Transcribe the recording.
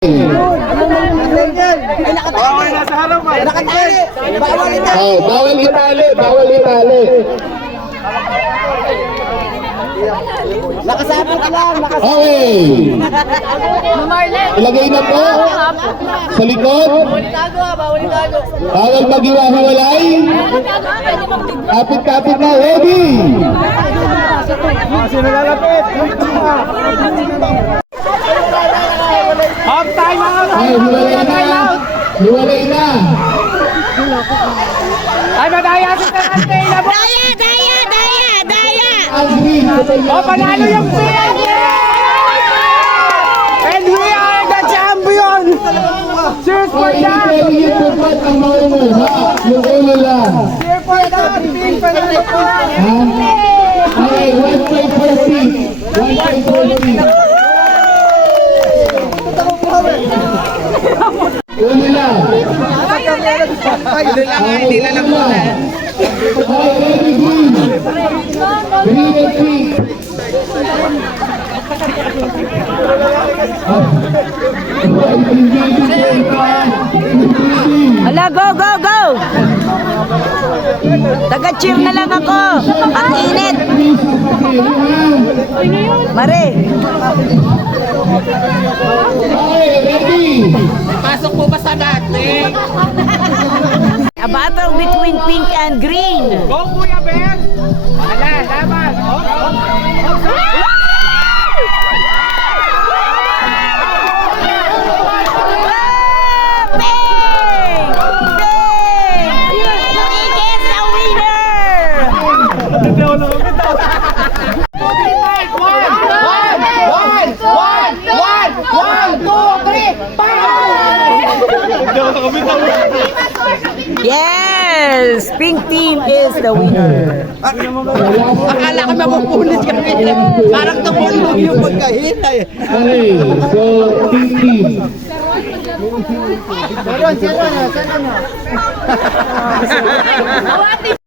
Bawal nasa harap ay. Nakatali. Bawal ito. Oh, bawal itali, bawal itali. Nakasabot lang. Okay. Ilagay na po sa likod. Bawal maghiwa-hiwalay. Kapit-kapit na, ready. Sino lalapit? Half time out. Ay, hiwalay na. Hiwalay na. Ay, madaya si Tarante. Ang green. Oh, panalo yung PNG! And we are the champion! Cheers for that! Hindi pagpat ang maumuha. Yung ulo lang. Cheers for that! Team panalo po! Okay, 1.40. 1.40. Ulo lang. Hindi na lang muna. Okay, ready, green. Green and pink. Hala, go, go, go! Taga-cheer na lang ako. Ang init. Mare. Okay, ready. Pasok po ba sa dati? A battle between pink and green. Go, Kuya Ben! Ala, laban! Pink! Pink is the winner! Yes! Pink team is the winner. Akala ko mapupulit kami. Parang tumulong yung pagkahina eh. Okay, so pink team. Saron.